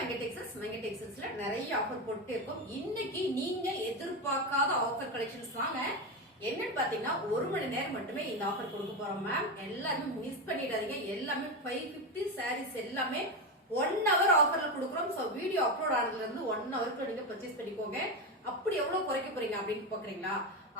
மெங்கடெக்ஸஸ்ல நிறைய ஆஃபர் போட்டு இருக்கோம். இன்னைக்கு நீங்க எதிர்பார்க்காத ஆஃபர் கலெக்ஷன்ஸ் தாங்க. என்னன்னு பாத்தீங்கன்னா 1 மணி நேரம் மட்டுமே இந்த ஆஃபர் கொடுக்க போறோம் மேம். எல்லாமே மிஸ் பண்ணிடாதீங்க. எல்லாமே 550 sarees எல்லாமே 1 hour ஆஃபர்ல கொடுக்குறோம். சோ வீடியோ அப்லோட் ஆனதுல இருந்து 1 hourக்குள்ள நீங்க பர்ச்சேஸ் பண்ணிக்கோங்க. அப்படி எவ்வளவு குறைக்க போறீங்க அப்படின்னு பாக்குறீங்களா?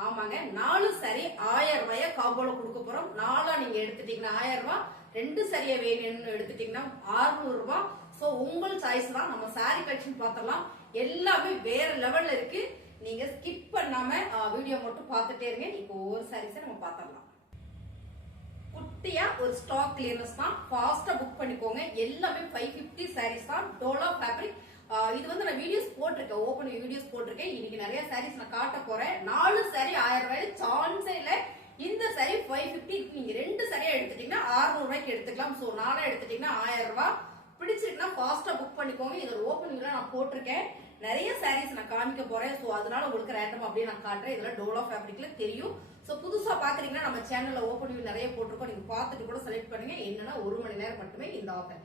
ஆமாங்க, 4 saree 1000 ரூபாய காம்போல கொடுக்க போறோம். 4 நீங்க எடுத்துட்டீங்கன்னா 1000 ரூபாய், 2 சரியா வேணும்னு எடுத்துட்டீங்கன்னா 600 ரூபாய். சோ உங்கள் சாய்ஸ் தான். நம்ம saree கலெக்ஷன் பார்த்தலாம். எல்லாமே வேற லெவல்ல இருக்கு. நீங்க ஸ்கிப் பண்ணாம வீடியோ மட்டும் பார்த்துட்டே இருங்க. இப்போ ஒவ்வொரு சாரீஸை நம்ம பார்த்தலாம். குட்டியா ஒரு ஸ்டாக் கிளியரன்ஸ் தான். ஃபாஸ்டா புக் பண்ணிக்கோங்க. எல்லாமே 550 sarees தான். டோலா ஃபேப்ரிக். இது வந்து நான் வீடியோஸ் போட்டிருக்கேன், ஓபன் வீடியோஸ் போட்டிருக்கேன். இன்னைக்கு நிறைய sarees நான் காட்ட போறேன். 4 saree 1000 ரூபாய் சான்ஸே இல்ல. இந்த saree 550, நீங்க 2 சரியா எடுத்துட்டீங்கன்னா 600 ரூபாய்க்கு எடுத்துக்கலாம். சோ 4 எடுத்துட்டீங்கன்னா 1000 ரூபாய். பிடிச்சிருக்குன்னா ஃபாஸ்டா புக் பண்ணிக்கோங்க. இதோட ஓபனிங்ல நான் போட்டிருக்கேன். நிறைய sarees நான் காமிக்க போறேன். சோ அதனால உங்களுக்கு ரேண்டம் அப்படியே நான் காட்டுறேன். இதெல்லாம் டோலா ஃபேப்ரிக்ல தெரியும். சோ புதுசா பாக்குறீங்கன்னா நம்ம சேனல்ல ஓபன் வியூ நிறைய போட்டிருக்கோம். நீங்க பார்த்துட்டு கூட செலக்ட் பண்ணுங்க. என்னன்னா 1 மணி நேரம் மட்டுமே இந்த ஆஃபர்.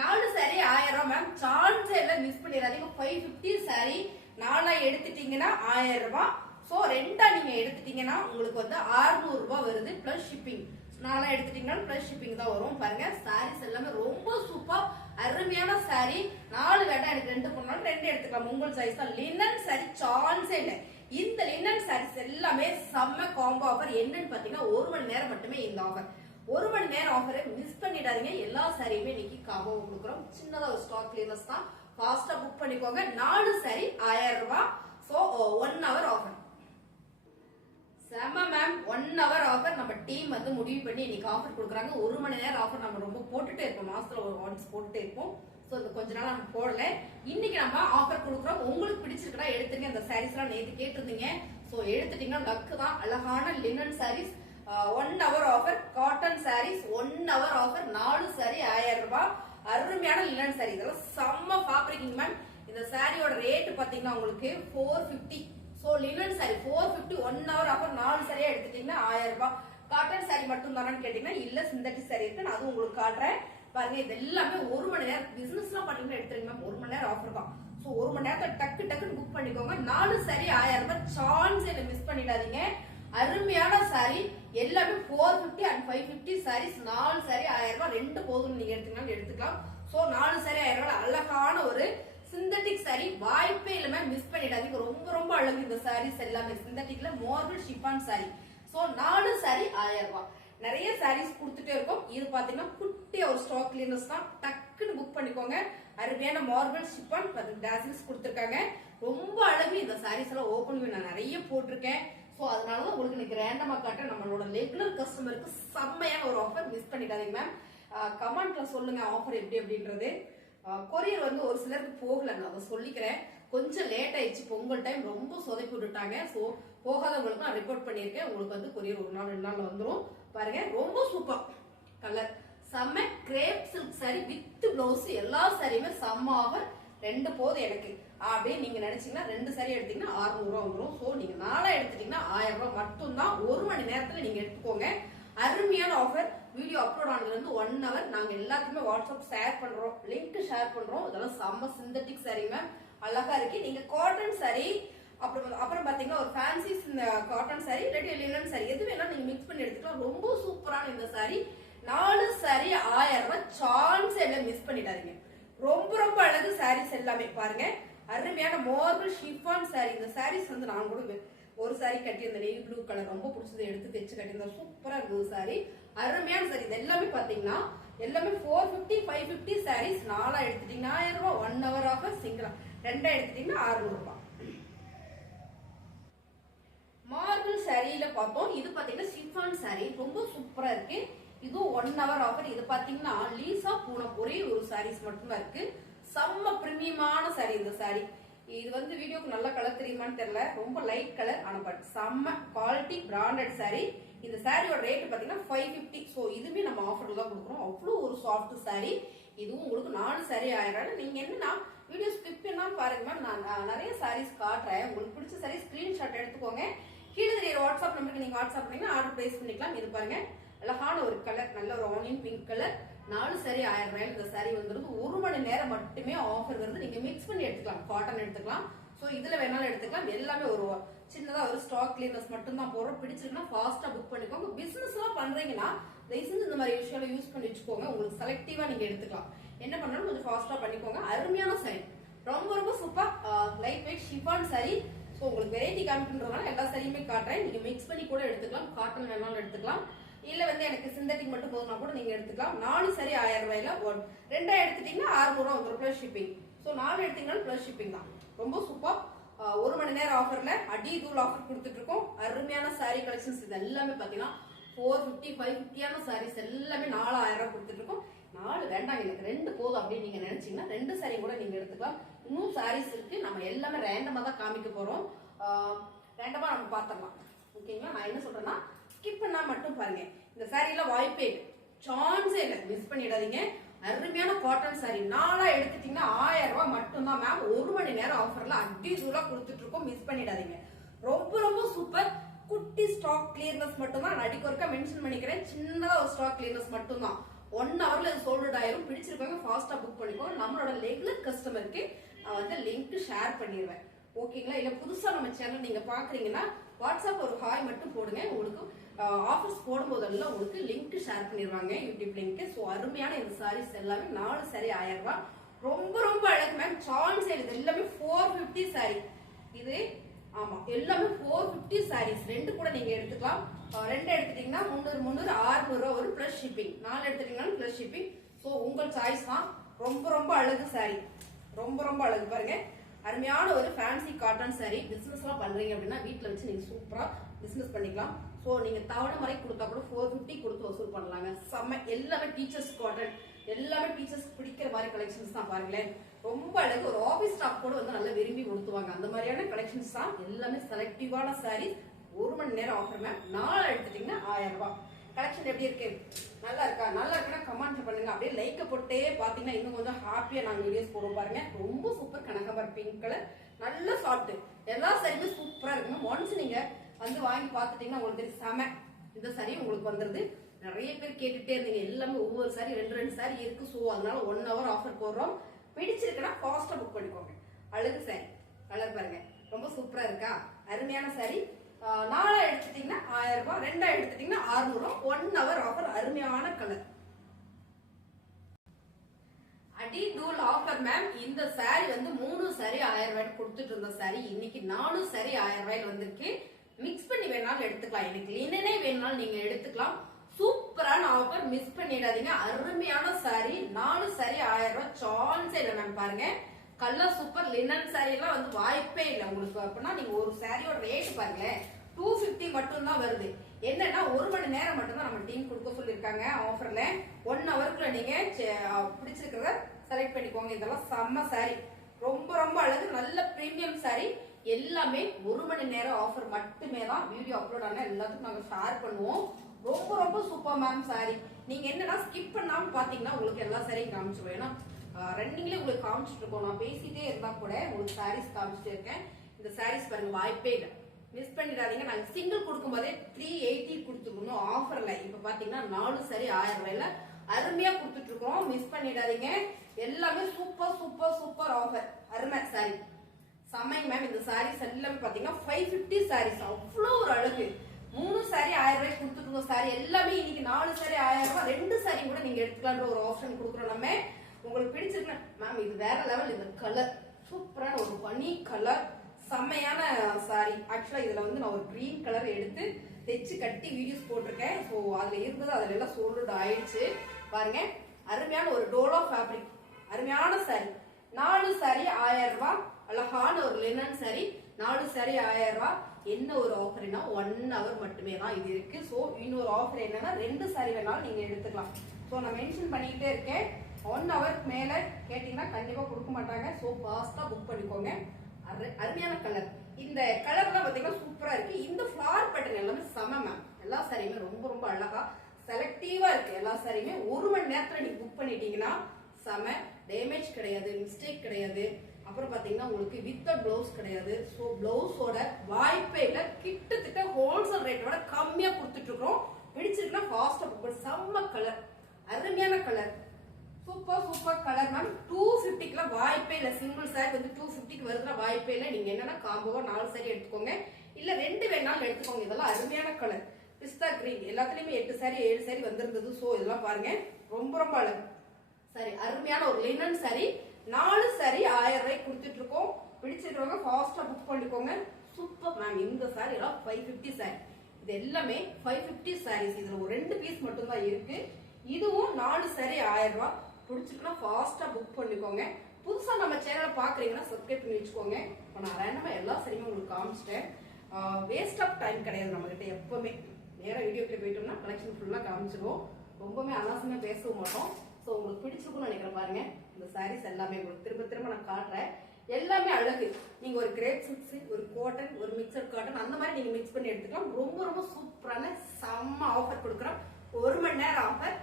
4 saree 1000 ரூபாய் மேம். சான்ஸ் எல்லாம் மிஸ் பண்ணிடாதீங்க. 550 saree 4 எடுத்துட்டீங்கன்னா 1000 ரூபாய். சோ 2 நீங்க எடுத்துட்டீங்கன்னா உங்களுக்கு வந்து 600 ரூபாய் வருது பிளஸ் ஷிப்பிங். 4 எடுத்துட்டீங்கன்னா பிளஸ் ஷிப்பிங் தான் வரும். பாருங்க sarees எல்லாமே ரொம்ப சூப்பர் அருமையான saree. 4 வேண்டாம் எனக்கு 2 பண்ணாலும் 2 எடுத்துக்கலாம். உங்கள் சைஸ் தான். லினன் saree சான்ஸே இல்லை. இந்த லினன் sarees எல்லாமே செம்ம காம்போ ஆஃபர். என்னன்னு பாத்தீங்கன்னா 1 மணி நேரம் மட்டுமே இந்த ஆஃபர். 1 மணி நேரம் ஆஃபரை மிஸ் பண்ணிடாதீங்க. எல்லா சாரியுமே இன்னைக்கு காம்போ கொடுக்குறோம். சின்னதா ஒரு ஸ்டாக் கிளியரன்ஸ் தான். ஃபாஸ்டா புக் பண்ணிக்கோங்க. 4 saree 1000 ரூபாய். So 1 hour offer. செம்ம மேம், 1 hour ஆஃபர். நம்ம டீம் வந்து முடிவு பண்ணி இன்னைக்கு ஆஃபர் கொடுக்குறாங்க. 1 மணி நேரம் ஆஃபர் நம்ம ரொம்ப போட்டுட்டே இருப்போம். மாசத்துல ஒன்ஸ் போட்டுட்டே இருப்போம். சோ இந்த கொஞ்ச நாள் நம்ம போடல. இன்னைக்கு நம்ம ஆஃபர் கொடுக்குறோம். உங்களுக்கு பிடிச்சிருக்கா எடுத்துங்க. இந்த sarees எல்லாம் நேத்து கேட்டிருந்தீங்க. சோ எடுத்துட்டீங்கன்னா லக்கு தான். அழகான linen sarees 1 hour offer. Cotton sarees 1 hour offer. 4 saree 1000 ரூபாய். அருமையான லினன் saree. இதெல்லாம் செம்ம ஃபேப்ரிக் மேம். இந்த சாரியோட ரேட் பாத்தீங்கன்னா உங்களுக்கு 450. So linen saree 450 1 hour offer. 4 சரியா எடுத்துட்டீங்கன்னா 1000 ரூபாய். காட்டன் saree மட்டும் தானு கேட்டீங்கன்னா இல்ல, சிந்தட்டிக் saree இருக்கு. நான் அது உங்களுக்கு காட்டுறேன். பாருங்க இது எல்லாமே 1 மணி நேரம் பிசினஸ் எல்லாம் பண்ணீங்கன்னா எடுத்துறீங்க மேம். 1 மணி நேரம் ஆஃபர் தான். சோ 1 மணி நேரத்துல டக்குன்னு புக் பண்ணிக்கோங்க. 4 saree 1000 ரூபாய். சான்ஸ் இல்ல, மிஸ் பண்ணிடாதீங்க. அருமையான saree எல்லாமே 450 and 550 sarees. 4 saree 1000 ரூபாய். 2 போதும் நீங்க எடுத்துக்கலாம் எடுத்துக்கலாம். சோ 4 saree 1000 ரூபாய். அழகான ஒரு சிந்தட்டிக் saree. வாய்ப்பே இல்லாம மிஸ் பண்ணிடாதீங்க. ரொம்ப அழகு இந்த sarees எல்லாமே. சிந்தட்டிக்ல marble chiffon saree. So 4 saree 1000 ரூபாய். நிறைய sarees கொடுத்துட்டே இருக்கும். இது பாத்தீங்கன்னா குட்டியா ஒரு ஸ்டாக் கிளியரன்ஸ் தான். டக்குன்னு புக் பண்ணிக்கோங்க. அருமையான மார்பிள் ஷிஃபான் டாசில்ஸ் கொடுத்திருக்காங்க. ரொம்ப அழகு. இந்த sarees எல்லாம் ஓபன் நான் நிறைய போட்டிருக்கேன். சோ அதனாலதான் உங்களுக்கு இன்னைக்கு ரேண்டமா காட்டுறேன். நம்மளோட ரெகுலர் கஸ்டமருக்கு செம்மையான ஒரு ஆஃபர். மிஸ் பண்ணிடாதீங்க மேம். கமெண்ட்ல சொல்லுங்க ஆஃபர் எப்படி அப்படின்றது. கொரியர் வந்து ஒரு சிலருக்கு போகல, நான் அதை சொல்லிக்கிறேன். கொஞ்சம் லேட் ஆயிடுச்சு. பொங்கல் டைம் ரொம்ப சொதப்பி விட்டுட்டாங்க. சோ போகாதவங்களுக்கு நான் ரிப்போர்ட் பண்ணிருக்கேன். உங்களுக்கு வந்து கொரியர் 1 நாள் 2 நாள்ல வந்துடும். பாருங்க ரொம்ப சூப்பர் கலர். செம்ம grape silk saree with blouse. எல்லா சாரியுமே செம்ம ஆஃபர். 2 போதும் எனக்கு அப்படியே நீங்க நினைச்சீங்கன்னா 2 saree எடுத்தீங்கன்னா 600 ரூபாய் வந்துடும். சோ நீங்க 4 எடுத்துட்டீங்கன்னா 1000 ரூபாய் மட்டும் தான். 1 மணி நேரத்துல நீங்க எடுத்துக்கோங்க. அருமையான ஆஃபர். வீடியோ அப்லோட் ஆனதுல இருந்து 1 hour நாங்க எல்லாத்துக்குமே வாட்ஸ்அப் ஷேர் பண்றோம், லிங்க் ஷேர் பண்றோம். இதெல்லாம் செம்ம சிந்தட்டிக் saree மேம். அழகா இருக்கு. நீங்க காட்டன் saree அப்புறம் பாத்தீங்கன்னா ஒரு ஃபேன்சி காட்டன் saree இல்லாட்டி லினன் saree எது வேணாலும் நீங்க மிக்ஸ் பண்ணி எடுத்துக்கலாம். ரொம்ப சூப்பரான இந்த saree. 4 saree 1000 ரூபாய். சான்ஸ் எல்லாம் மிஸ் பண்ணிடாதீங்க. ரொம்ப அழகு sarees எல்லாமே. பாருங்க அருமையான மார்பிள் ஷிஃபான் saree. இந்த sarees வந்து நான் கூட ஒரு saree கட்டியிருந்த நேவி ப்ளூ கலர் ரொம்ப பிடிச்சது, எடுத்து தைச்சு கட்டியிருந்தேன். சூப்பரா இருக்குது saree. அருமையான saree. இது எல்லாமே பாத்தீங்கன்னா எல்லாமே 450 550 sarees. 4 எடுத்துட்டீங்கன்னா 1000 ரூபாய். 1 hour ஆஃபர். சிங்கிளா 2 எடுத்துட்டீங்கன்னா 600 ரூபாய். மார்பிள் சாரியில பார்த்தோம். இது பாத்தீங்கன்னா ஷிஃபான் saree ரொம்ப சூப்பரா இருக்கு. இதுவும் 1 hour ஆஃபர். இது பாத்தீங்கன்னா லீசா பூனை ஒரே ஒரு sarees மட்டும் தான் இருக்கு. செம்ம பிரீமியமான saree இந்த saree. இது வந்து வீடியோக்கு நல்ல கலர் தெரியுமான்னு தெரியல. ரொம்ப லைட் கலர். ஆனா பட் செம்ம குவாலிட்டி பிராண்டட் saree. இந்த சாரியோட ரேட் பாத்தீங்கன்னா 550. சோ இதுவே நம்ம ஆஃபர்ல தான் கொடுக்குறோம். அவ்வளவு ஒரு சாஃப்ட் saree. இதுவும் உங்களுக்கு 4 saree 1000 ரூபாய். நீங்க என்னன்னா வீடியோ ஸ்கிப் பண்ணாம பாருங்க மேம். நான் நிறைய sarees காட்டுறேன். உங்களுக்கு பிடிச்ச saree ஸ்கிரீன்ஷாட் எடுத்துக்கோங்க. கீழே தெரியுற வாட்ஸ்அப் நம்பருக்கு நீங்க வாட்ஸ்அப் பண்ணீங்கன்னா ஆர்டர் பிளேஸ் பண்ணிக்கலாம். இது பாருங்க அழகான ஒரு கலர். நல்ல ஒரு ஆனியன் பிங்க் கலர். 4 saree 1000 ரூபாயில இந்த saree வந்துருது. 1 மணி நேரம் மட்டுமே ஆஃபர் வருது. நீங்க மிக்ஸ் பண்ணி எடுத்துக்கலாம், காட்டன் எடுத்துக்கலாம். சோ இதுல வேணாலும் எடுத்துக்கலாம். எல்லாமே ஒரு சின்னதா ஒரு ஸ்டாக் கிளியர்னஸ் மட்டும் தான் போறோம். பிடிச்சிருக்குன்னா ஃபாஸ்டா புக் பண்ணிக்கோங்க. பிசினஸ் எல்லாம் பண்றீங்கன்னா லைசன்ஸ் இந்த மாதிரி விஷயம் யூஸ் பண்ணி வச்சுக்கோங்க. உங்களுக்கு செலக்டிவா நீங்க எடுத்துக்கலாம். என்ன பண்ணாலும் கொஞ்சம் ஃபாஸ்டா பண்ணிக்கோங்க. அருமையான saree, ரொம்ப ரொம்ப super light weight chiffon saree. So உங்களுக்கு வெரைட்டி காமிக்கின்றதுனால எல்லா சாரியுமே காட்டுறேன். நீங்க மிக்ஸ் பண்ணி கூட எடுத்துக்கலாம், காட்டன் வேணாலும் எடுத்துக்கலாம். இல்ல வந்து எனக்கு சிந்தட்டிக் மட்டும் போதுனா கூட நீங்க எடுத்துக்கலாம். 4 saree 1000 ரூபாயில 2 எடுத்துட்டீங்கன்னா 600 ரூபாய் வந்துரும் பிளஸ் ஷிப்பிங். சோ 4 எடுத்தீங்கன்னா பிளஸ் ஷிப்பிங் தான். ரொம்ப சூப்பர். 1 மணி நேரம் ஆஃபர்ல அடி தூள் ஆஃபர் கொடுத்துட்டு இருக்கோம். அருமையான saree கலெக்ஷன்ஸ் இது எல்லாமே பாத்தீங்கன்னா 450 550 sarees எல்லாமே 4000 ரூபாய் கொடுத்துட்டு இருக்கோம். 4 வேண்டாம் எனக்கு 2 போதும் அப்படின்னு நீங்க நினைச்சீங்கன்னா 2 saree கூட நீங்க எடுத்துக்கலாம். இன்னும் sarees இருக்கு. நம்ம எல்லாமே ரேண்டமா தான் காமிக்க போறோம். ரேண்டமா நம்ம பாத்திரலாம். ஓகேங்களா? நான் என்ன சொல்றேன்னா ஸ்கிப் பண்ணா மட்டும் பாருங்க. இந்த சாரீல வாய்ப்பே இல்லை, சான்ஸே இல்லை, மிஸ் பண்ணிடாதீங்க. அருமையான காட்டன் saree 4 எடுத்துட்டீங்கன்னா 1000 ரூபாய் மட்டும் தான் மேம். 1 மணி நேரம் ஆஃபர்ல அடி தூளா கொடுத்துட்டு இருக்கோம். மிஸ் பண்ணிடாதீங்க. ரொம்ப ரொம்ப சூப்பர். குட்டி ஸ்டாக் கிளியர்னஸ் மட்டும் தான். நான் அடிக்க ஒருக்கா மென்ஷன் பண்ணிக்கிறேன். சின்னதா ஒரு ஸ்டாக் கிளியர்னஸ் மட்டும் தான். 1 ஹவர்ல இது சோல்ட் ஆயிரும். பிடிச்சிருக்காங்க ஃபாஸ்டா புக் பண்ணிக்கோங்க. நம்மளோட ரெகுலர் கஸ்டமருக்கு வந்து லிங்க் ஷேர் பண்ணிடுவேன். ஓகேங்களா? இல்ல புதுசா நம்ம சேனல் நீங்க பாக்குறீங்கன்னா வாட்ஸ்அப் ஒரு ஹாய் மட்டும் போடுங்க. உங்களுக்கு ஆஃபர்ஸ் போடும்போதெல்லாம் உங்களுக்கு லிங்க் ஷேர் பண்ணிடுவாங்க, யூடியூப் லிங்க். ஸோ அருமையான இந்த சாரீஸ் எல்லாமே 4 saree 1000 ரூபாய். ரொம்ப ரொம்ப அழகு மேம். சான்ஸ் இது எல்லாமே 450 saree. இது ஆமா எல்லாமே 450 sarees. 2 கூட நீங்க எடுத்துக்கலாம். 2 எடுத்துட்டீங்கன்னா 300 600 ரூபாய் ஒரு பிளஸ் ஷிப்பிங். 4 எடுத்துட்டீங்கன்னா பிளஸ் ஷிப்பிங். ஸோ உங்கள் சாய்ஸ் தான். ரொம்ப ரொம்ப அழகு saree, ரொம்ப ரொம்ப அழகு. பாருங்க, அருமையான ஒரு ஃபேன்சி காட்டன் saree. பிசினஸ் எல்லாம் பண்றீங்க அப்படின்னா வீட்டுல வச்சு நீங்க சூப்பரா பிசினஸ் பண்ணிக்கலாம். சோ நீங்க தவணை முறை கொடுத்தா கூட 450 கொடுத்து வசூல் பண்ணலாங்க. செம்ம. எல்லாமே டீச்சர்ஸ் காட்டன், எல்லாமே டீச்சர்ஸ் பிடிக்கிற மாதிரி கலெக்ஷன்ஸ் தான். பாருங்களேன், ரொம்ப அழகு. ஒரு ஆபீஸ் ஸ்டாஃப் கூட வந்து நல்லா விரும்பி கொடுத்துவாங்க. அந்த மாதிரியான கலெக்ஷன்ஸ் தான். எல்லாமே செலக்டிவான சாரீஸ். 1 மணி நேரம் ஆஃபர் மேம். 4 எடுத்துட்டீங்கன்னா 1000 ரூபாய். கலெக்ஷன் எப்படி இருக்கு? நல்லா இருக்கா? நல்லா இருக்குன்னா கமெண்ட் பண்ணுங்க. அப்படியே லைக்க போட்டே பாத்தீங்கன்னா இன்னும் கொஞ்சம் ஹாப்பியா நாங்க வீடியோஸ் போடுவோம். பாருங்க, ரொம்ப சூப்பர். கனகாம்பரம் பிங்க் கலர், நல்ல சாஃப்ட். எல்லா சாரியுமே சூப்பரா இருக்குங்க. ஒன்ஸ் நீங்க வந்து வாங்கி பாத்துட்டீங்கன்னா உங்களுக்கு தெரியும் செம. இந்த சாரி உங்களுக்கு வந்துருது. நிறைய பேர் கேட்டுட்டே இருந்தீங்க. எல்லாமே ஒவ்வொரு சாரி 2 சாரி இருக்கு. ஸோ அதனால 1 ஹவர் ஆஃபர் போடுறோம். பிடிச்சிருக்குன்னா ஃபாஸ்டா புக் பண்ணிக்கோங்க. அழகு சாரி, கலர் பாருங்க, ரொம்ப சூப்பரா இருக்கா? அருமையான சாரி. 4 எடுத்துட்டீங்கன்னா 1000 ரூபாய், 2 எடுத்துட்டீங்கன்னா 600 ரூபாய். 1 ஹவர் ஆஃபர். அருமையான கலர், அடி தூள் ஆஃபர் மேம். இந்த சாரி வந்து 3 சாரி 1000 ரூபாய் கொடுத்துட்டு இருந்த சாரி இன்னைக்கு 4 சாரி 1000 ரூபாய் வந்திருக்கு. மிக்ஸ் பண்ணி வேணாலும் எடுத்துக்கலாம். எனக்கு லினனே வேணாலும் நீங்க எடுத்துக்கலாம். சூப்பரான ஆஃபர், மிஸ் பண்ணிடாதீங்க. அருமையான சாரி. 4 சாரி 1000 ரூபாய். சான்ஸே இல்லை மேம். பாருங்க, கலர் சூப்பர். லினன் சாரி எல்லாம் வந்து வாய்ப்பே இல்லை உங்களுக்கு. அப்படின்னா நீங்க ஒரு சாரியோட ரேட் பாருங்களேன், 250 மட்டும் தான் வருது. என்னன்னா 1 மணி நேரம் மட்டும் தான் நம்ம டீம் கொடுக்க சொல்லிருக்காங்க ஆஃபர்ல. 1 ஹவருக்குள்ள நீங்க பிடிச்சிருக்கிறத செலக்ட் பண்ணிக்கோங்க. இதெல்லாம் செம்ம சாரி, ரொம்ப ரொம்ப அழகு. நல்ல பிரீமியம் சாரி. எல்லாமே 1 மணி நேரம் ஆஃபர் மட்டுமே தான். வீடியோ அப்லோட் ஆனா எல்லாத்துக்கும் நாங்க ஷேர் பண்ணுவோம். ரொம்ப ரொம்ப சூப்பர் மேம் சாரி. நீங்க என்னன்னா ஸ்கிப் பண்ணாம பாத்தீங்கன்னா உங்களுக்கு எல்லா சாரியும் காமிச்சிருவோம். ஏன்னா ரன்னிங்ல உங்களுக்கு காமிச்சிட்டு இருக்கோம். நான் பேசிட்டே இருந்தா கூட உங்களுக்கு சாரீஸ் காமிச்சிட்டே இருக்கேன். இந்த சாரீஸ் பாருங்க, வாய்ப்பே இல்லை, மிஸ் பண்ணிடாதீங்க. நாங்க சிங்கிள் கொடுக்கும் போதே 380 கொடுத்துருக்கணும் ஆஃபர்ல. இப்ப பாத்தீங்கன்னா 4 சாரி 1000 ரூபாயில அருமையா கொடுத்துட்டு இருக்கோம். மிஸ் பண்ணிடாதீங்க. எல்லாமே சூப்பர் சூப்பர் சூப்பர் ஆஃபர். அருமை சாரி, சமைங்க மேம். இந்த சாரீஸ் எல்லாமே பாத்தீங்கன்னா 550 சாரீஸ். அவ்வளோ ஒரு அழகு. 3 சாரி 1000 ரூபாய் கொடுத்துட்டு இருந்தோம். சாரி எல்லாமே இன்னைக்கு 4 சாரி 1000 ரூபாய். 2 சாரி கூட நீங்க எடுத்துக்கலான்ற ஒரு ஆப்ஷன் கொடுக்குறோம் நம்ம. உங்களுக்கு பிடிச்சிருக்கு மேம். இது வேற லெவல். இந்த கலர் சூப்பரான ஒரு பனி கலர், செம்மையான சாரி. ஆக்சுவலா இதுல வந்து நான் ஒரு கிரீன் கலர் எடுத்து தைச்சு கட்டி வீடியோஸ் போட்டிருக்கேன். ஸோ அதுல இருந்தது அதுல எல்லாம் சோல்டு ஆயிடுச்சு. பாருங்க, அருமையான ஒரு டோலோ ஃபேப்ரிக், அருமையான சாரி. 4 சாரி 1000 ரூபாய். அழகான ஒரு லினன் சாரி. 4 சாரி 1000 ரூபாய். என்ன ஒரு ஆஃபர்னா 1 ஹவர் மட்டுமே தான் இது இருக்கு. ஸோ இன்னொரு ஆஃபர் என்னன்னா 2 சாரி வேணாலும் நீங்க எடுத்துக்கலாம். ஸோ நான் மென்ஷன் பண்ணிக்கிட்டே இருக்கேன். 1 ஹவருக்கு மேல கேட்டீங்கன்னா கண்டிப்பா கொடுக்க மாட்டாங்க. ஸோ ஃபாஸ்டா புக் பண்ணிக்கோங்க. அருமையான கலர். இந்த கலர்லாம் பாத்தீங்கன்னா சூப்பரா இருக்கு. இந்த ஃபிளார் பேட்டர்ன் எல்லாமே செம மேம். எல்லா சாரியுமே ரொம்ப ரொம்ப அழகா செலக்டிவா இருக்கு. எல்லா சாரியுமே 1 மணி நேரத்துல நீங்க புக் பண்ணிட்டீங்கன்னா செம. டேமேஜ் கிடையாது, மிஸ்டேக் கிடையாது. அப்புறம் பாத்தீங்கன்னா உங்களுக்கு வித்தவுட் பிளவுஸ் கிடையாது. ஸோ பிளவுஸோட வாய்ப்பே இல்லை. கிட்டத்தட்ட ஹோல்சேல் ரேட்டோட கம்மியா கொடுத்துட்டு இருக்கோம். பிடிச்சிருக்குன்னா ஃபாஸ்டா புக். செம்ம கலர், அருமையான கலர், சூப்பர் கலர் மேம். 250க்குல வாய்ப்பே இல்ல. சிங்கிள் சாரி வந்து 250க்கு வருதுல வாய்ப்பே இல்ல. நீங்க என்னன்னா காம்போவா 4 சாரி எடுத்துக்கோங்க, இல்ல 2 வேணாலும் எடுத்துக்கோங்க. இதெல்லாம் அருமையான கலர். பிஸ்தா கிரீன் எல்லாத்துலயுமே 8 சாரி 7 சாரி வந்திருந்தது. சோ இதெல்லாம் பாருங்க, ரொம்ப அழகு சாரி. அருமையான ஒரு லினன் சாரி. 4 சாரி 1000 ரூபாய்க்கு கொடுத்துட்டு இருக்கோம். பிடிச்சிருக்கவங்க ஃபாஸ்டா புக் பண்ணிக்கோங்க. Super ma'am. இந்த சாரி எல்லாம் 550 சாரி. இது எல்லாமே 550 சாரீஸ். இதுல ஒரு 2 பீஸ் மட்டும் தான் இருக்கு. இதுவும் 4 சாரி 1000 ரூபாய். பிடிச்சிருக்குன்னா ஃபாஸ்டா புக் பண்ணிக்கோங்க. புதுசா நம்ம சேனலை பாக்குறீங்கன்னா சப்ஸ்கிரைப் பண்ணி வச்சுக்கோங்க. இப்போ நான் ரேண்டமா எல்லா சாரியுமே உங்களுக்கு காமிச்சிட்டேன். வேஸ்ட் ஆஃப் டைம் கிடையாது நம்ம கிட்ட எப்பவுமே. நேரா வீடியோக்குள்ள போயிட்டோம்னா கலெக்ஷன் ஃபுல்லா காமிச்சிருவோம். ரொம்பவே அனாவசியமா பேசவும் மாட்டோம். ஸோ உங்களுக்கு பிடிச்சிருக்கும்னு நினைக்கிறேன். பாருங்க இந்த சாரீஸ் எல்லாமே உங்களுக்கு திரும்ப நான் காட்டுறேன். எல்லாமே அழகு. நீங்க ஒரு கிரேப் சில்க்ஸ், ஒரு காட்டன், ஒரு மிக்சட் காட்டன் அந்த மாதிரி நீங்க மிக்ஸ் பண்ணி எடுத்துக்கலாம். ரொம்ப சூப்பரான செம்ம ஆஃபர் கொடுக்குறோம். 1 மணி நேரம் ஆஃபர்.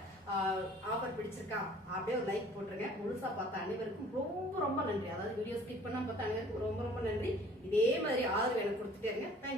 ஆஃபர் பிடிச்சிருக்கா அப்படியே ஒரு லைக் போட்டுருங்க. முழுசா பார்த்த அனைவருக்கும் ரொம்ப நன்றி. அதாவது வீடியோ ஸ்கிப் பண்ணாம பார்த்த அனைவருக்கும் ரொம்ப நன்றி. இதே மாதிரி ஆதரவு எனக்கு கொடுத்துட்டே இருங்க. தேங்க்யூ.